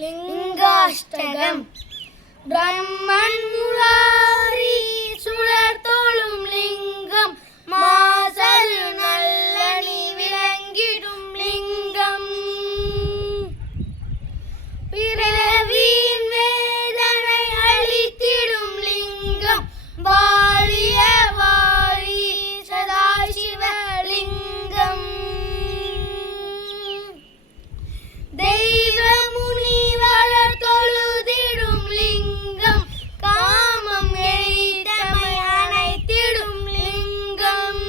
லிங்காஷ்டகம். பிரம்மன் முராரி சுடர் தோளும் லிங்கம், மாசரு நல்லணி விளங்கிடும் லிங்கம். பிறவியின் வேதனை அழித்திடும் லிங்கம், வாழிய வாழி சதாசிவலிங்கம். தெய்வ முனி வளர் தொழுதிடும் லிங்கம், காமம் எரித்தமை அணைத்திடும் லிங்கம்.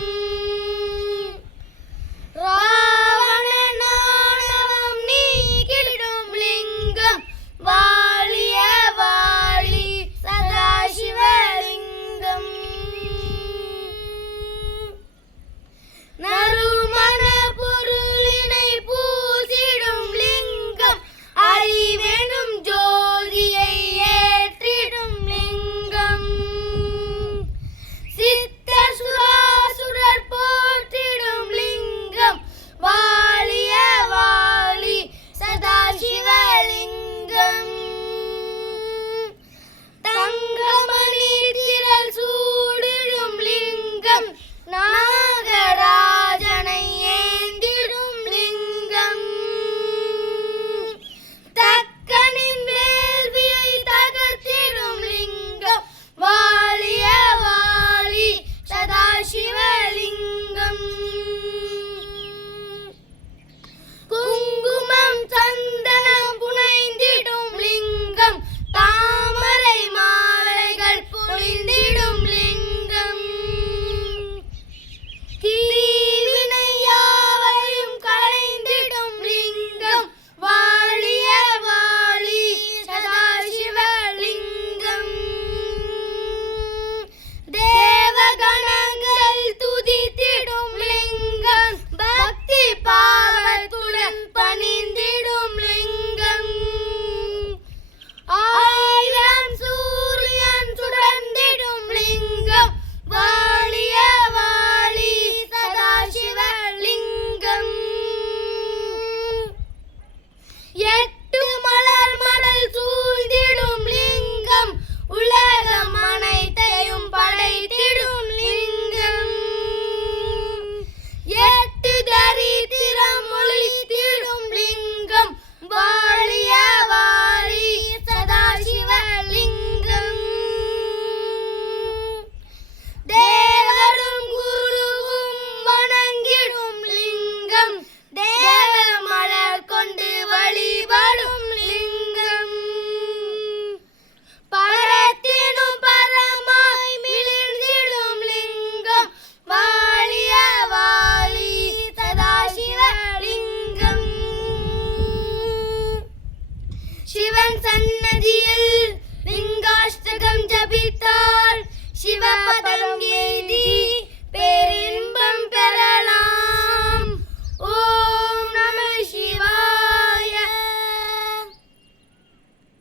ராவண நாணவம் நீக்கிடும் லிங்கம், வாழிய வாழி சதாசிவலிங்கம். நறுமண பொருளினை பூசிடும் லிங்கம், அறிவெனும் ஜோதியை ஏற்றிடும் லிங்கம். சித்த சுராசுரர் போற்றிடும் லிங்கம், வாழிய வாழி சதாசிவலிங்கம். தங்கமணி திரள் சூடிடும் லிங்கம், நாகராஜனை ஏந்திடும் லிங்கம். தக்கனின் வேள்வியை தகர்த்திடும் லிங்கம், வாழிய வாழி சதாசிவலிங்கம். குங்குமம் சந்தனம் புனைந்திடும் லிங்கம், தாமரை மாலைகள் பொழிந்திடும் லிங்கம். தீவினை யாவையும் களைந்திடும் லிங்கம், வாழிய வாழி சதாசிவலிங்கம். தேவகணங்கள் துதித்திடும் லிங்கம், பக்தி பாவத்துடன் பணிந்திடும் லிங்கம். ஆயிரம் சூரியன் சுடர்ந்திடும் லிங்கம், வாழிய வாழி சதாசிவலிங்கம். எட்டு மலர் மடல் சூழ்ந்திடும் லிங்கம், உலகம் அனைத்தையும் படைத்திடும் லிங்கம். எட்டு தரித்திரம் ஒழித்திடும் லிங்கம், வாழிய வாழி சதாசிவலிங்கம். தேவரும் குருவும் வணங்கிடும் லிங்கம், தேவ மலர் கொண்டு வழிபடும் லிங்கம். பரத்தினும் பரமாய் மிளிர்ந்திடும் லிங்கம், வாழிய வாழி சதாசிவலிங்கம். சிவன் சன்னதியில் லிங்காஷ்டகம் ஜபித்தால் சிவபதம் எய்தி